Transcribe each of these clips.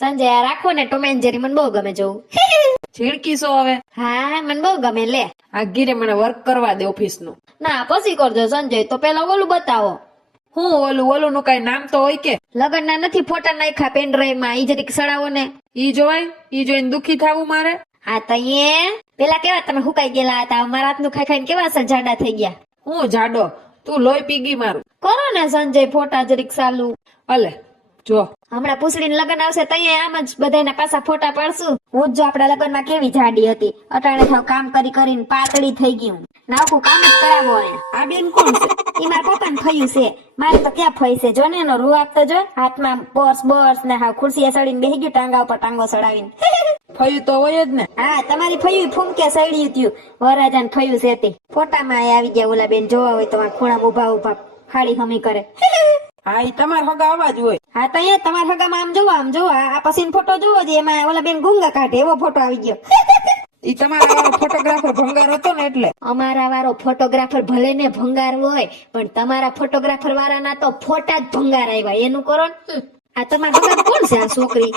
સંજય આ રાખો ને ટોમ એન્ડ જેરી મને બહુ ગમે જોવું. ઝીણકીશો હવે. હા મને બહુ ગમે લે. આ ગીરે મને વર્ક કરવા દે ઓફિસ નું. ના પછી કરજો સંજય, તો પેલા ઓલું બતાવો. હું ઓલું નું કઈ નામ તો હોય કે? લગન ના નથી ફોટા નાખ્યા પેન ડ્રાઈવ માં, ઈ જરીક સડાવો ને. ઈ જોવાય? ઈ જોઈને દુખી થાવું મારે? હા તો પેલા કેવા તમે હુકાઈ ગયેલા હતા, મારા હાથનું ખાઈ ખાઈને કેવા અસર જાડા થઈ ગયા. હું જાડો? તું લોહી પીગી મારું. કરો ને સંજય ફોટા જરીક ચાલુ. અલે જો હમણાં પૂછડીને લગન આવશે તઈએ આમ જ બધાના પાછા ફોટા પાડશું. હું જ જો આપડા લગન માં કેવી જાડી હતી, અટાણે થાવ કામ કરી કરીને પાતળી થઈ ગઈ હું. નાખું કામ જ કરાવો અહીંયા. આ બેન કોણ છે? ઈ મારા પપ્પાને ફયું છે. મારે તો ક્યાં ફઈ છે, જો ને એનો રૂ આપતો જો, હાથમાં બર્સ ને હા ખુરશીએ સડીને બેહી ગયું, ટાંગા ઉપર ટાંગો સડાવીને. ફયું તો હોય જ ને. હા તમારી ફયું ફૂમકે સડ્યું ત્યું, વરાજાને ફયું છે તે. ફોટામાં આવી ગયા ઓલા બેન, જોવા હોય તો ખૂણામાં ઉભા ફાળી હમી કરે. હા ઈ તમારા હગા અવાજ હોય. હા તો અહીંયા તમારા હગામાં આમ જોવો આ પછીનો ફોટો જોવો છે, એમાં ઓલા બેન ગુંગા કાઢે એવો ફોટો આવી ગયો. ઈ તમારા વાળો ફોટોગ્રાફર ભંગાર હતો ને એટલે. અમારા વાળો ફોટોગ્રાફર ભલે ને ભંગાર હોય, પણ તમારા ફોટોગ્રાફર વાળાના તો ફોટા જ ભંગાર આવ્યા, એનું કરો ને. આ તમારા ભગત કોણ છે? આ છોકરી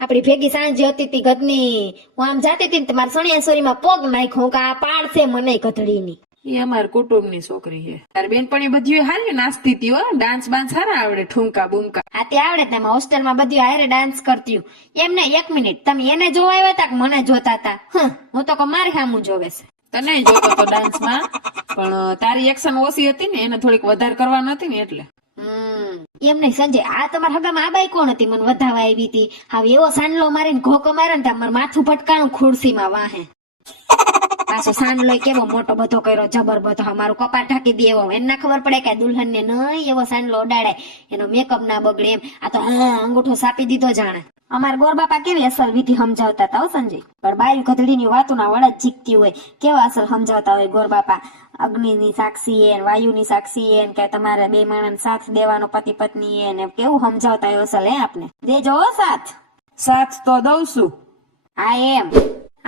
આપડી ભેગી સાંજે હતી તી ગદની, હું આમ જાતી હતી ને તમારા સણિયાસોરીમાં પગ નાખ્યો કે આ પાડ છે મને ગધડીની. ઈ અમાર કુટુંબની છોકરી છે. તારી બેનપણી બધી હારી નાચતી હતી હો, ડાન્સ બાન્સ સારા આવડે, ઠુમકા બુમકા. આ તે આવડે ને, એમાં હોસ્ટેલમાં બધી હારે ડાન્સ કરતી. એમને 1 મિનિટ, તમે એને જોવા આવ્યા હતા કે મને જોતા હતા? હું તો મારે સામું જોવે છે. તને જોતો તો ડાન્સ માં, પણ તારી એક્શન ઓછી હતી ને, એને થોડીક વધારે કરવાની હતી ને એટલે. એમ નહીં સંજય, આ તમારા હગામાં આ બાઈ કોણ હતી મને વધાવા આવી હતી? હવે એવો સાંડલો મારીને ઘોકો મારે ને તમારે માથું ભટકાણું ખુરશીમાં વાહે. પાછો સાંડલો કેવો મોટો બધો કર્યો, જબર બધો, મારું કપાળ ઢાંકી દે એવો. એને ના ખબર પડે કે દુલ્હન ને નહીં એવો સાંડલો ઉડાડે, એનો મેકઅપ ના બગડે એમ. આ તો અંગૂઠો સાપી દીધો જાણે. અમારા ગોરબાપા કેવી અસલ વિધિ સમજાવતા હતા હો સંજય, પણ બાયું ગધડીની વાતોના વડા જ જીકતી હોય, કેવા અસલ સમજાવતા હોય ગોરબાપા. અગ્નિની સાક્ષી એ, વાયુની સાક્ષી એ, કે તમારે બે માણસ સાથ દેવાનો પતિ પત્ની એ, ને કેવું સમજાવતા હોય અસલ. આપણે દેજો સાથ તો દઉં છું. હા એમ.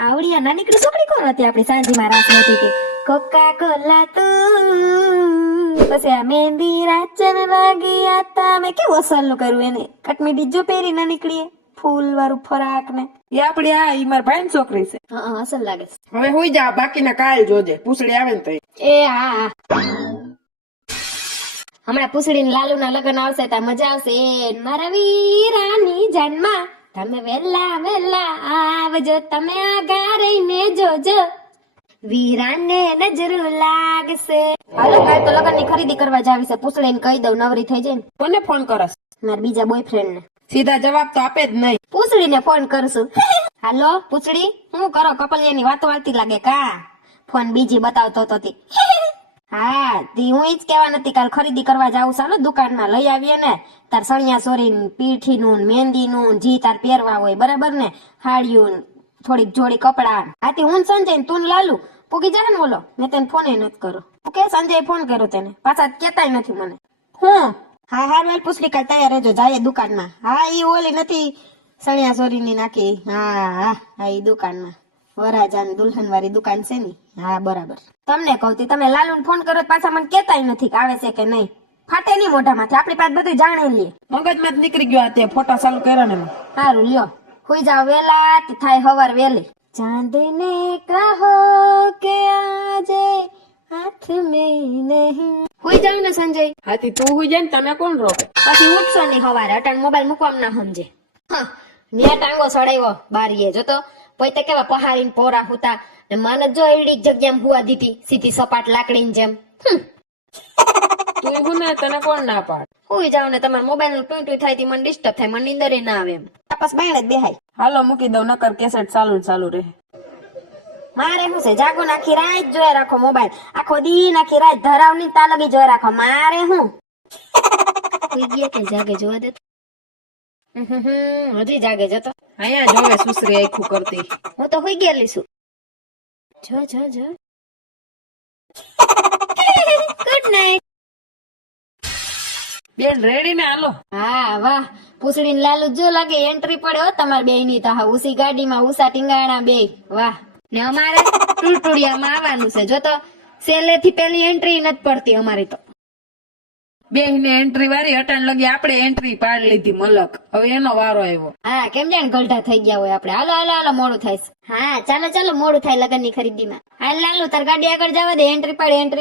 આવડિયા નાની છોકરી કોણ હતી આપડી સાંજીમાં રાત નથી હતી? કોકા કોલા તું, પછી આ મહેંદી રાચન લાગી આતા. મેં કેવું અસલ નું કર્યું એને, કટમીડી જો પહેરી ના નીકળીએ, ફૂલ વાળું ફરાક ને. એ આપડી ઈ મારા ભાઈ ની છોકરી છે. અસલ લાગે છે. હવે હુઈ જા, બાકીના કાલ જોજે, પૂછડી આવે ને તો. એ હા હમણાં પૂછડી ને લાલુ ના લગ્ન આવશે ત્યાં મજા આવશે. મારા વીરાની જાનમાં તમે વેલા આવજો, તમે આગા રહીને જોજો, વીરાને નજર લાગશે. હાલો કાલ તો લગન ની ખરીદી કરવા જાવી છે, પૂછડી ને કહી દઉં નવરી થઈ જાય ને. કોને ફોન કરસ? મારા બીજા બોયફ્રેન્ડ ને. સીધા જવાબ તો આપે જ નહીં. પૂછડી ને ફોન કરશું. હાલો પૂછડી, હું કરો? કપલિયાની વાતો આવતી લાગે કા? ફોન બીજી બતાવતો હતો. હા તી હું ઈજ કેવા નથી, કાલ ખરીદી કરવા જાવું છે ને, દુકાનમાં લઈ આવીએ ને તાર સણિયા સોરી પીઠી નું મહેંદી નું જી તાર પહેરવા હોય બરાબર ને, હાડિયું થોડીક જોડી કપડા. આથી હું સંજય ને તું લાલુ પૂગી જાય ને. બોલો મેં તને ફોન નથી કરો. ઓકે સંજય ફોન કર્યો તેને, પાછા કેતાય નથી મને. હું હા હાલ પૂછડી કાલ તૈયાર રહેજો, જાય દુકાનમાં. હા ઈ ઓલી નથી સણિયા સોરી ની નાખી. હા ઈ દુકાનમાં વરાજાન દુલ્હન વાળી દુકાન છે ને. હા બરાબર. તમને કહું તમે લાલુ ને ફોન કરો પાછા મને કેતાય નથી કે આવે છે કે નહીં. ફાટે નહીં મોઢામાંથી, આપણી પાસે બધું જાણી લઈએ. મગજમાં જ નીકળી ગયો આ તે ફોટા ચાલુ કર્યા ને. સારું લ્યો, હુઈ જાવ વેલા, થાય હવાર વેલી. ચાંદ ને કહો કે આજે હાથ મેં નહીં. હુઈ જાવ ને સંજય. હાથી તું હુઈ જાય ને, તમે કોણ રોકે? પછી ઉઠશો નહીં હવારે, અટાણ મોબાઈલ મૂકવામાં ના સમજે. ન્યા ટાંગો સડાવ્યો બારીએ જોતો, પોતે કેવા પહાડીને પોરા હુતા ને, મને જો એડી જગ્યામાં હુવા દીધી સીધી સપાટ લાકડીની જેમ. તું હું ને તને કોણ ના પાડ? હુઈ જાવ ને, તમારા મોબાઈલ નું ટું થાય થી મને ડિસ્ટર્બ થાય, મને નીંદર ના આવે એમ. તાપસ બાયણે જ બેહાય. હાલો મૂકી દઉં, નકર કેસેટ ચાલુ રહે. મારે શું છે, જાગો નાખી રાત જોયા રાખો મોબાઈલ, આખો દી નાખી રાત ધરાવ ની તાલગી જોયા રાખો. મારે હું હુઈ ગયા કે જાગે જોવા દે. હજી જાગે જતો અહીંયા જોવે સુસરી આખું કરતી. હું તો હુઈ ગયેલી છું. જો ગુડ નાઈટ. બેન રેડી ને? હાલો. હા વાહ, પૂછડી ને લાલુ જો લાગે એન્ટ્રી પડે હો તમારે બે ની. તો હા ઉસી ગાડીમાં ઉષા ટીંગાણા બે. વાહ. ને અમારે ટુટુડિયામાં આવવાનું છે, જો તો સેલે થી પેલી એન્ટ્રી નથી પડતી અમારી તો. બેહીને એન્ટ્રી વાળી અટાણ લગી આપણે એન્ટ્રી પાડી લીધી મલક. હવે એનો વારો આવ્યો. હા કેમ જાણ ગલઢા થઈ ગયા હોય આપણે. હાલો હાલો હાલો મોડું થાય છે. હા ચાલો ચાલો મોડું થાય લગન ની ખરીદીમાં. હાલ લાલુ તાર ગાડી આગળ જવા દે. એન્ટ્રી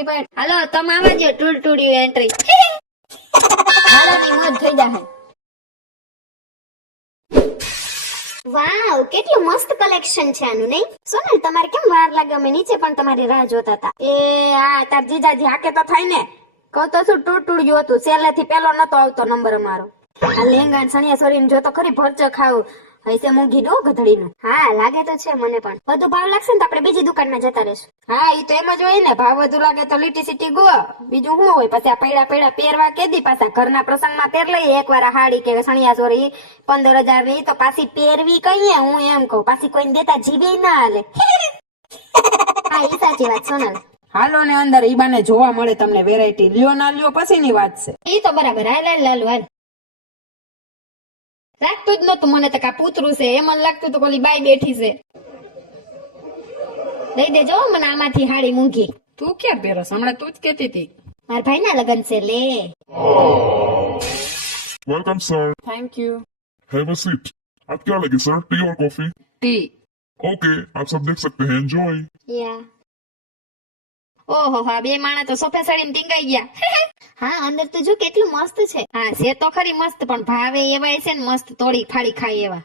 પાડ. હાલો તમે આવજો ટૂડિયું એન્ટ્રી. હાલો ની મોજ થઈ જાય. વાવ કેટલું મસ્ત કલેક્શન છે આનું નહીં સોનલ. તમારે કેમ વાર લાગે? અમે નીચે પણ તમારી રાહ જોતા હતા. એ આ તાર જીજાજી હાકે તો થાય ને. કહું તો શું ટૂડિયું હતું. સેલે થી પેલો નતો આવતો નંબર અમારો. આ લેંગા સણિયા સોરી જો તો ખરી ભરચો ખાવ હૈસે મૂંગી નો ગધડીનું. હા લાગે તો છે મને પણ. વધુ ભાવ લાગશે ને તો આપણે બીજી દુકાનમાં જતા રહેશું. હા ઈ તો એમ જ હોય ને. ભાવ વધુ લાગે તો લીટી સીટી ગો. બીજું શું હોય? પછી આ પૈડા પહેરવા કેદી પાછા ઘરના પ્રસંગમાં પહેર લઈએ એકવાર આ હાડી કે સણિયા સોરી 15,000 ની તો પાછી પહેરવી કહીએ. હું એમ કહું પાછી કોઈને દેતા જીવે ના હાલે. હા ઈ સાચી વાત સોનલ. હાલો ને અંદર ઈ બાને જોવા મળે તમને વેરાયટી. લ્યો ના લ્યો પછીની વાત છે. ઈ તો બરાબર. હાલ હાલ લાલુ હાલ. લાગતું જ નતું મને તો કા પૂતરું છે. એમ મને લાગતું તો કોલી બાઈ બેઠી છે. લઈ દેજો મને આમાંથી હાડી મૂંઘી. તું ક્યાં પહેરસ? હમણાં તું જ કેતી હતી. મારા ભાઈ ના લગન છે લે. Welcome sir, thank you. Have a seat. आप क्या लगे सर, टी और कॉफी? ટી. ओके, आप सब देख सकते हैं, एंजॉय। યા ઓહો હા બે માણા તો સોફે સાડીને ટીંગાઈ ગયા. હા અંદર તો જો કેટલું મસ્ત છે. હા છે તો ખરી મસ્ત પણ ભાવે એવા છે ને મસ્ત તોડી ફાડી ખાય એવા.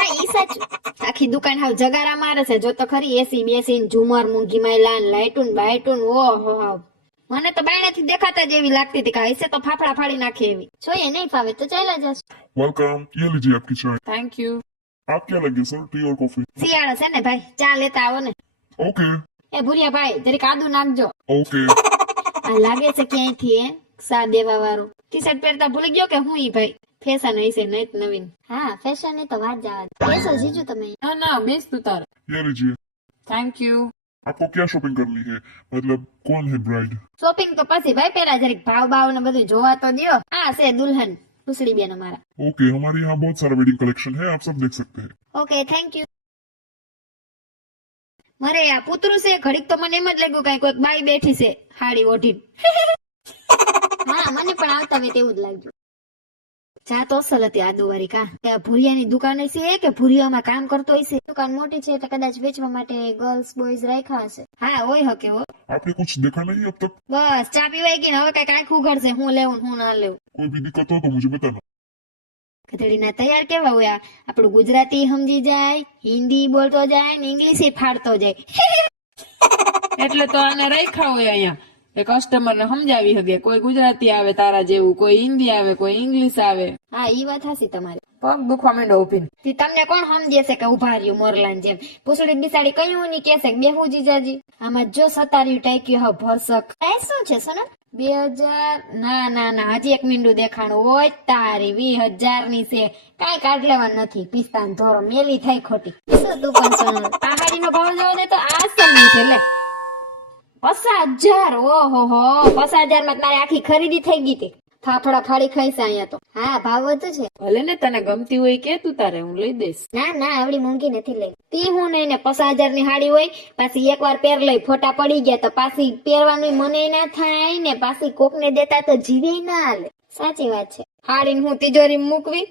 હા ઈ સાચું. આખી દુકાન હાવ જગારા મારે છે. જો તો ખરી એસી બેસી ઝુમર મૂંગી માયલાન લાઈટુન બાઈટુન. ઓહો હાવ મને તો બાયણેથી દેખાતા જ એવી લાગતી હતી કે હશે તો ફાફડા ફાડી નાખે એવી. જોઈએ નહીં ફાવે તો ચાલ્યા જશ. वेलकम, ये लीजिए आपकी चाय। Thank you. आप क्या लगे सर, टी और कॉफी? શિયાળો છે ને ભાઈ ચા લેતા આવો ને. ओके એ ભૂરિયા ભાઈ જરીક આદુ નાખજો. ओके। આ લાગે છે ક્યાંયથી એ સા દેવા વાળો. ટી શર્ટ પહેરતા ભૂલી ગયો કે હું ઈ ભાઈ? ફેશન હશે નહીં નવીન. હા ફેશન ની તો વાત જવા દે. બેસો જીજુ તમે. ના ના બેસ તું તારે. ये लीजिए। Thank you. आपको क्या शॉपिंग करनी है, मतलब कौन है ब्राइड? શોપિંગ તો પછી ભાઈ પેલા જરીક ભાવ ભાવ ને બધું જોવા તો દ્યો. આ છે દુલ્હન પૂછડી બેન અમારા. ओके, हमारे यहाँ बहुत सारा वेडिंग कलेक्शन है, आप सब देख सकते हैं। Okay thank you. મારે આ પુતરું છે ઘડીક તો મને એમ જ લાગ્યું કઈ કોઈક બાઈ બેઠી છે હાડી ઓઢી. હા મને પણ આવતા વેત એવું જ લાગ્યું. ચા તો અસલ હતી આદુ વાળી કા. ત્યાં ભૂરિયાની દુકાન છે કે ભૂરિયામાં કામ કરતો હશે. દુકાન મોટી છે એટલે કદાચ વેચવા માટે ગર્લ્સ બોયઝ રાખ્યા હશે. હા હોય હકે હો. आपने कुछ देखा नहीं अब तक? બસ ચા પીવાઈ ગઈ ને હવે કઈક આંખ ઉઘડશે હું લેવું ને હું ના લેવું. कोई भी दिक्कत हो तो मुझे बताना। ગધેડીના તૈયાર કેવા હોય આ? આપણું ગુજરાતી સમજી જાય, હિન્દી બોલતો જાય ને ઇંગ્લિશ ફાડતો જાય. એટલે તો આને રાખ્યા હોય અહીંયા એ કસ્ટમર ને સમજાવી શકે. કોઈ ગુજરાતી આવે તારા જેવું, કોઈ હિન્દી આવે, કોઈ ઇંગ્લિશ આવે. હા ઈ વાત હાસી તમારી. પગ દુખવા માંડો ઉભીને. તી તમને કોણ સમજે છે કે ઉભા રહ્યું મોરલાન જેમ? પૂછડી બિસાડી કયું ની કેસે બેહું જીજાજી? આમાં જો સતાર્યું ટાઈક્યું હા ભરસક. એ શું છે સોનલ? 2000? ના ના ના હજી એક મીંડું દેખાણું હોય તારી. 20,000 ની છે. કાંઈ કાઢ લેવા નથી. પિસ્તાન ધોરો મેલી થાય ખોટી. શું તું પણ સોનલ આ હાડીનો ભાવ જોવા દે તો આ સમય છે લે 50,000. ઓહો હો 50,000 માં મારી આખી ખરીદી થઈ ગઈ હતી. ફાફડા ફાડી ખાઈશ અહીંયા તો. હા ભાવ વધુ છે. ભલે ને તને ગમતી હોય કે તું તારે હું લઈ દઈશ. ના ના આવડી મોંઘી નથી લઈ. તી હું નહીં ને 50,000 ની હાડી હોય પાછી એકવાર પહેર લઈ ફોટા પડી ગયા તો પાછી પહેરવાનું મને ના થાય ને પાછી કોકને દેતા તો જીવે ના હાલે. સાચી વાત છે. હાડીને હું તિજોરી મૂકવી?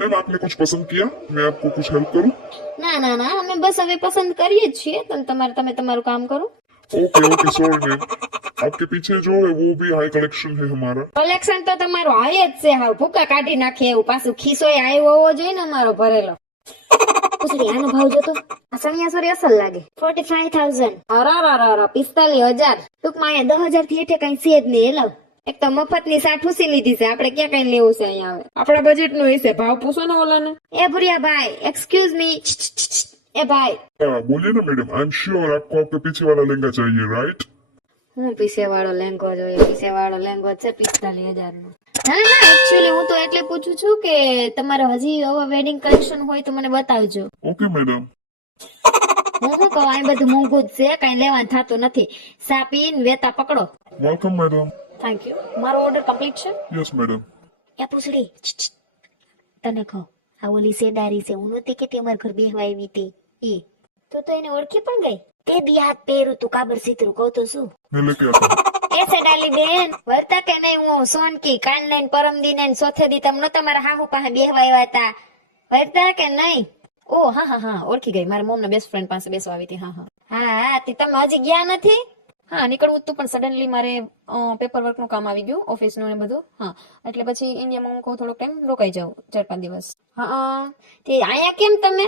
मैम आपने कुछ पसंद किया, मैं आपको कुछ हेल्प करूं? ના ના ના અમે બસ હવે પસંદ કરીએ જ છીએ. તમે તમારું કામ કરો. Okay okay, sorry ma'am. आपके पीछे जो है वो भी हाई कलेक्शन है हमारा। કલેક્શન તો તમારું હાય જ છે. હાવ ભૂકા કાઢી નાખે એવું. પાછું ખિસ્સોય આવ્યો હોવો જોઈએ ને અમારો ભરેલો. પૂછડી આનો ભાવ જોતો. આ સણિયા સોરી અસલ લાગે. 45,000. અરારારા 45,000. ટૂંકમાં અહીંયા 10,000 થી હેઠે કઈ છે જ નહીં. હેલો એક તો મફત ની સાઠ ઉસી લીધી છે. આપણે ક્યાં કઈ લેવું છે અહીંયા હવે? આપણા બજેટ નું હશે. ભાવ પૂછો ને ઓલાને. એ ભુરિયા ભાઈ એક્સક્યુઝ મી. એ ભાઈ हाँ बोलिए ना मैडम, आई एम श्योर आपको आपके पीछे वाला लहंगा चाहिए, राइट? હું પીસે વાળો લેંગો જોઈએ? પીસે વાળો લેંગો છે 45,000 નો. ના ના એકચ્યુઅલી હું તો એટલે પૂછું છું કે તમારે હજી હવે વેડિંગ કલેક્શન હોય તો મને બતાવજો. Okay madam. હું શું કહું આ બધું મોંઘું જ છે. કઈ લેવાનું થતું નથી. સા પીને વેતા પકડો. Welcome madam. Thank you. મારો ઓર્ડર કમ્પ્લીટ છે? Yes madam. એ પૂછડી તને કહું આ ઓલી સેદારી છે હું નહોતી કે અમારા ઘર બેહવા આવી હતી એ તો એને ઓળખી પણ ગઈ. તે દી હાથ પહેરું તું કાબર સીતરું કહું તો શું? मैं लेके आता हूँ। એ સેડાલી બેન વળતા કે નહીં હું સોનકી કાન લઈને પરમ દી ને ચોથે દી તમને તમારા હાહુ પાસે બેહવા આવ્યા હતા વળતા કે નહીં? ઓ હા હા હા ઓળખી ગઈ, મારા મોમ ના બેસ્ટ ફ્રેન્ડ પાસે બેસવા આવી હતી. હા હા હા તે તમે હજી ગયા નથી? હા નીકળવું હતું પણ સડનલી મારે પેપર વર્ક નું કામ આવી ગયું, ઓફિસ નું ને બધું. હા એટલે પછી ઇન્ડિયામાં હું કહું થોડોક ટાઈમ રોકાઈ જાઉં, 4-5 દિવસ. હા તે અહીંયા કેમ તમે?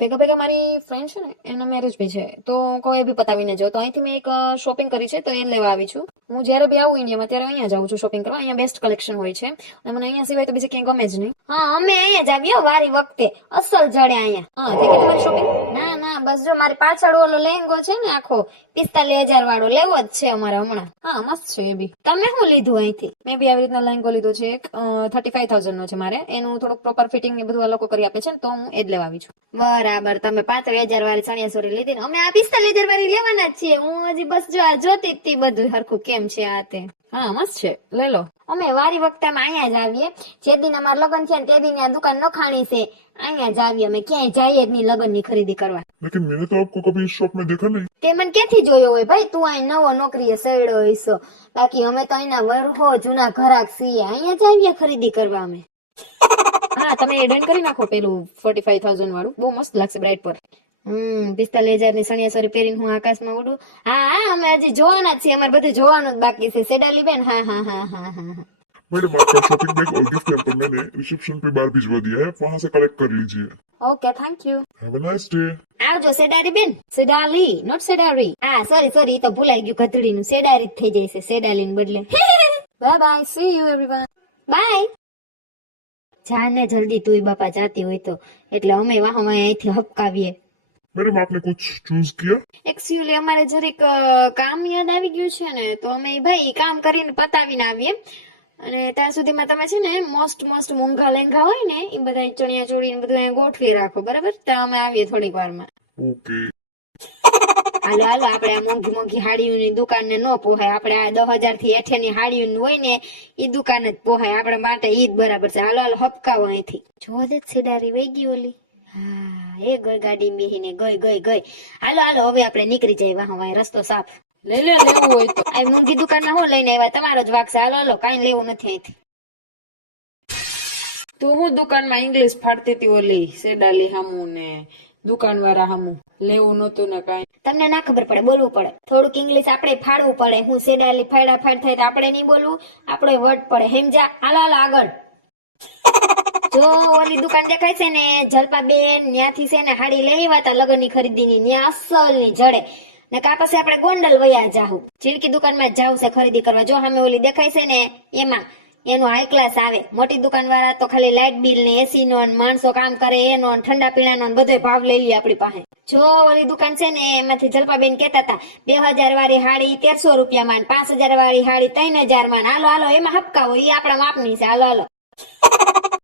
ભેગા ભેગા મારી ફ્રેન્ડ છે ને એના મેરેજ બી છે, તો કોઈ બી પતાવીને જાઉં. તો અહીંથી મેં એક શોપિંગ કરી છે, તો એ લેવા આવી છું. હું જયારે બી આવું ઇન્ડિયામાં ત્યારે અહીંયા જાઉં છું શોપિંગ કરવા. અહીંયા બેસ્ટ કલેક્શન હોય છે અને મને અહીંયા સિવાય તો બીજે ક્યાંય ગમે જ નહીં. હા અમે અહીંયા જ આવીએ વારી વખતે અસલ જડે અહીંયા. હા થઈ ગઈ તમારી શોપિંગ? ના ના બસ જો મારી પાછળ ઓલો લહેંગો છે ને આખો 45,000 વાળો લેવો જ છે અમારે હમણાં. હા મસ્ત છે એ બી. તમે શું લીધું અહીંથી? મેં બી આવી રીતના લહેંગો લીધો છે એક 35,000 નો છે મારે. એનું થોડુંક પ્રોપર ફિટિંગ ને બધું આ લોકો કરી આપે છે ને, તો હું એ જ લેવા આવી છું. બરાબર તમે 35,000 વાળી ચણિયાચોળી લીધી ને અમે આ 45,000 વાળી લેવાના જ છીએ. હું હજી બસ જો આ જોતી જ તી બધું હરખું કેમ છે આ તે. હા મસ્ત છે, લઈ લો. અમે વારી વખતે અહીંયા જ આવીએ. જે દિન અમારા લગ્ન છે ને તે દિન આ દુકાન નખાણી છે, અહીંયા જ આવીએ અમે. ક્યાંય જઈએ જ નહીં લગ્ન ની ખરીદી કરવા. लेकिन मैंने तो आपको कभी इस शॉप में देखा नहीं। તે મને ક્યાંથી જોયો હોય ભાઈ? તું અહીં નવો નોકરીએ સડ્યો હઈશો. બાકી અમે તો અહીંના વરહો જૂના ઘરાક છીએ, અહીંયા જ આવીએ ખરીદી કરવા અમે. હા તમે એ ડન કરી નાખો પેલું 45,000 વાળું, બહુ મસ્ત લાગશે બ્રાઇડ પર. 45,000 ની ચણિયાચોળી પહેરીને હું આકાશમાં ઉડું? હા હા અમે હજી જોવાના જ છીએ, અમારે બધું જોવાનું જ બાકી છે. સેડાલી બેન હા હા હા હા હા. मैडम आपका शॉपिंग बैग और गिफ्ट हैम्पर मैंने रिसेप्शन पे बाहर भिजवा दिया है, आप वहाँ से कलेक्ट कर लीजिए। Okay thank you. Have a nice day. આવજો સેડારી બેન. સેડાલી નોટ સેડારી. હા સોરી તો ભૂલાઈ ગયું, ગધડીનું સેડારી જ થઈ જાય છે સેડાલી બદલે. Bye bye, see you everyone. Bye. જાને જલ્દી તુંય બાપા જાતી હોય તો, એટલે અમે વાહમાં અહીંથી હપકાવીએ. मैडम आपने कुछ चूज किया? એકચ્યુઅલી અમારે જરીક કામ યાદ આવી ગયું છે ને, તો અમે ભાઈ કામ કરીને પતાવીને આવીએ. અને ત્યાં સુધીમાં તમે છે ને મસ્ત મોંઘા લેંઘા હોય ને એ બધા ચણિયા ચોળી ને બધું અહીંયા ગોઠવી રાખો, બરાબર? ત્યાં અમે આવીએ થોડીક વારમાં. ओके। હાલો આપણે આ મોંઘી હાડીઓની દુકાન ને ન પોહાય. આપણે આ 10,000 થી હેઠેની હાડીઓ હોય ને એ દુકાન જ પોહાય આપણા માટે. ઈ જ બરાબર છે. હાલો હપકાવો અહીંથી. જો જ સેડારી વહી ગઈ ઓલી. હા એ ગઈ ગાડી બેહીને ગઈ. હાલો હવે આપણે નીકળી જઈએ. વાહ રસ્તો સાફ. લઈ લે લેવું હોય તો. આ મોંઘી દુકાનમાં હું લઈને આવ્યા? તમારો જ વાક છે. હાલો કાંઈ લેવું નથી અહીંથી. તું હું દુકાનમાં ઇંગ્લિશ ફાડતી હતી ઓલી સેડાલી હામુ ને દુકાન વાળા હામુ? લેવું નતું ને કાંઈ. તમને ના ખબર પડે, બોલવું પડે. થોડુંક ઇંગ્લિશ આપણે ફાડવું પડે. હું સેડાલી ફાડ થાય તો આપણે નહીં બોલવું, આપણે વર્ડ પડે. સમજા? હાલો આગળ. જો ઓલી દુકાન દેખાય છે ને જલપાબેન, ન્યાથી છે ને હાડી લઈ આવ્યા હતા લગ્ન ની ખરીદી ની, ન્યા અસલ ની જડે. ને કા પછી આપણે ગોંડલ વયા જાહું, ચીલકી દુકાનમાં જ જાવું છે ખરીદી કરવા. જો સામે ઓલી દેખાય છે ને એમાં એનું હાઈ ક્લાસ આવે. મોટી દુકાન વાળા તો ખાલી લાઇટ બિલ ને એસી નો માણસો કામ કરે એનો ઠંડા પીણાનો બધો ભાવ લઈ લે આપણી પાસે. જો ઓલી દુકાન છે ને એમાંથી જલપાબેન કેતા હતા 2,000 વાળી હાડી 1,300 રૂપિયામાં, 5,000 વાળી હાડી 3,000 માં. હાલો એમાં હપકાવો, એ આપણા માપની છે. હાલો